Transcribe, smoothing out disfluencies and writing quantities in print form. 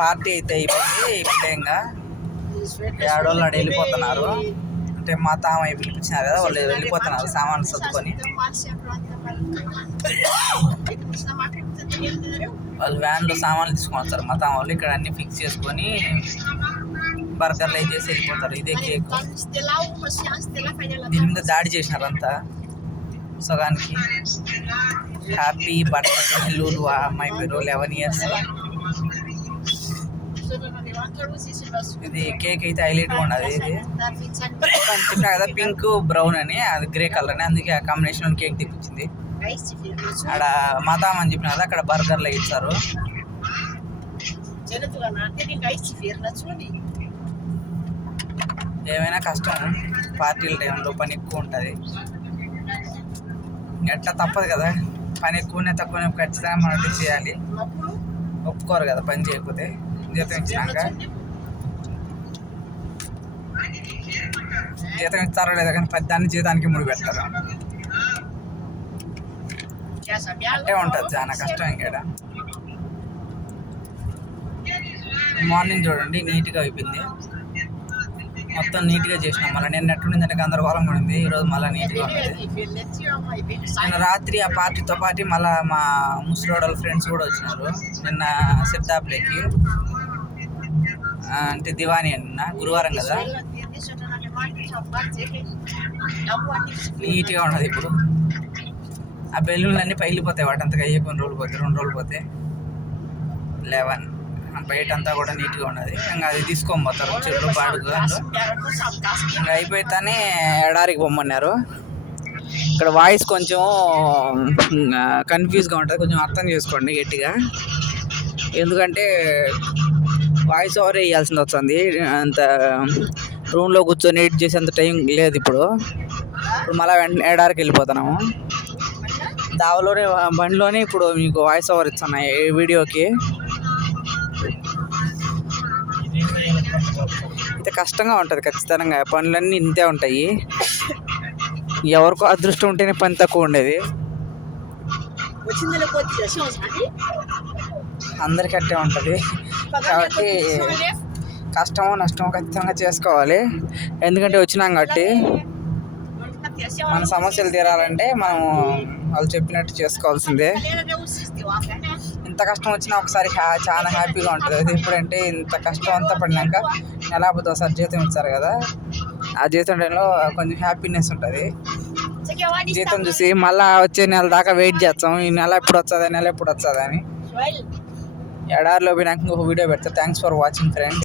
Party అయితే అయిపోయింది. ఇప్పుడే ఇంకా ఏడోళ్ళు ఆడ వెళ్ళిపోతున్నారు. అంటే మా తామయ్య పిలిపించినారు కదా, వాళ్ళు వెళ్ళిపోతున్నారు సామాన్లు సర్దుకొని. వాళ్ళు వ్యాన్లో సామాన్లు తీసుకొని వస్తారు మా తామ వాళ్ళు. ఇక్కడ అన్ని ఫిక్స్ చేసుకొని బర్గర్లు అవి చేసి వెళ్ళిపోతారు. ఇదే కేక్. దీని మీద దాడి చేసినారు అంతా సగానికి. హ్యాపీ బర్త్డే లూలు, ఆ అమ్మాయి పేరు 11 years. ఇది కేక్ అయితే హైలైట్గా ఉన్నది. ఇది చెప్పినా కదా పింక్ బ్రౌన్ అని, అది గ్రే కలర్ అని, అందుకే ఆ కాంబినేషన్ కేక్ తెప్పించింది. అక్కడ మాతాం అని చెప్పిన కదా, అక్కడ బర్గర్లు ఇచ్చారు. ఏమైనా కష్టం పార్టీల టైంలో, పని ఎక్కువ ఉంటుంది. ఎట్లా తప్పదు కదా, పని ఎక్కువనే తక్కువనే ఖచ్చితంగా మనం చేయాలి. ఒప్పుకోరు కదా పని చేయకపోతే. జీతం ఇచ్చినాక జీతం ఇస్తారో లేదా కానీ పెద్దాన్ని జీతానికి ముడి పెడతారు. అంటే ఉంటుంది చాలా కష్టం. ఇంకేడ మార్నింగ్ చూడండి నీట్గా అయిపోయింది, మొత్తం నీట్గా చేసినాం. మళ్ళీ నేను ఎట్టుండిందంటే గందరగోళంగా ఉంది. ఈరోజు మళ్ళీ నీట్గా ఉంది. నిన్న రాత్రి ఆ పార్టీతో పాటు మళ్ళీ మా ముసలోడల ఫ్రెండ్స్ కూడా వచ్చినారు. నిన్న సిద్ధాప్లేకి అంటే దివానీ అన్న గురువారం కదా, నీట్గా ఉన్నది. ఇప్పుడు ఆ బెలూన్లు అన్నీ పగిలిపోతాయి, వాటంతగా అయ్యే కొన్ని రోజులు పోతాయి, 2 రోజులు పోతే 11. బయట అంతా కూడా నీట్గా ఉన్నది. ఇంకా అది తీసుకొని పోతారు చెట్లు బాడుగా. ఇంకా అయిపోతానే ఎడారికి పొమ్మన్నారు. ఇక్కడ వాయిస్ కొంచెం కన్ఫ్యూజ్గా ఉంటుంది, కొంచెం అర్థం చేసుకోండి గట్టిగా. ఎందుకంటే వాయిస్ ఓవర్ వేయాల్సింది వస్తుంది. అంత రూమ్లో కూర్చొని ఎడిట్ చేసేంత టైం లేదు ఇప్పుడు. మళ్ళీ వెంటనే ఎడారికి వెళ్ళిపోతున్నాము. దావలోనే బండిలోనే ఇప్పుడు మీకు వాయిస్ ఓవర్ ఇస్తున్నాయి వీడియోకి. అయితే కష్టంగా ఉంటుంది ఖచ్చితంగా. పనులన్నీ ఇంతే ఉంటాయి. ఎవరికో అదృష్టం ఉంటేనే పని తక్కువ ఉండేది. అందరికీ అట్టే ఉంటుంది కాబట్టి కష్టమో నష్టమో ఖచ్చితంగా చేసుకోవాలి. ఎందుకంటే వచ్చినాం కాబట్టి మన సమస్యలు తీరాలంటే మనం వాళ్ళు చెప్పినట్టు చేసుకోవాల్సిందే. ఇంత కష్టం వచ్చినా ఒకసారి చాలా హ్యాపీగా ఉంటుంది. అది ఎప్పుడంటే ఇంత కష్టం అంతా పడినాక నెలపోతే ఒకసారి జీతం ఇస్తారు కదా, ఆ జీతం టైంలో కొంచెం హ్యాపీనెస్ ఉంటుంది. జీతం చూసి మళ్ళీ వచ్చే నెల దాకా వెయిట్ చేస్తాం, ఈ నెల ఎప్పుడు వస్తుందా అని. ఎడారిలో పోయినాక ఇంకొక వీడియో పెడతా. Thanks for watching friends.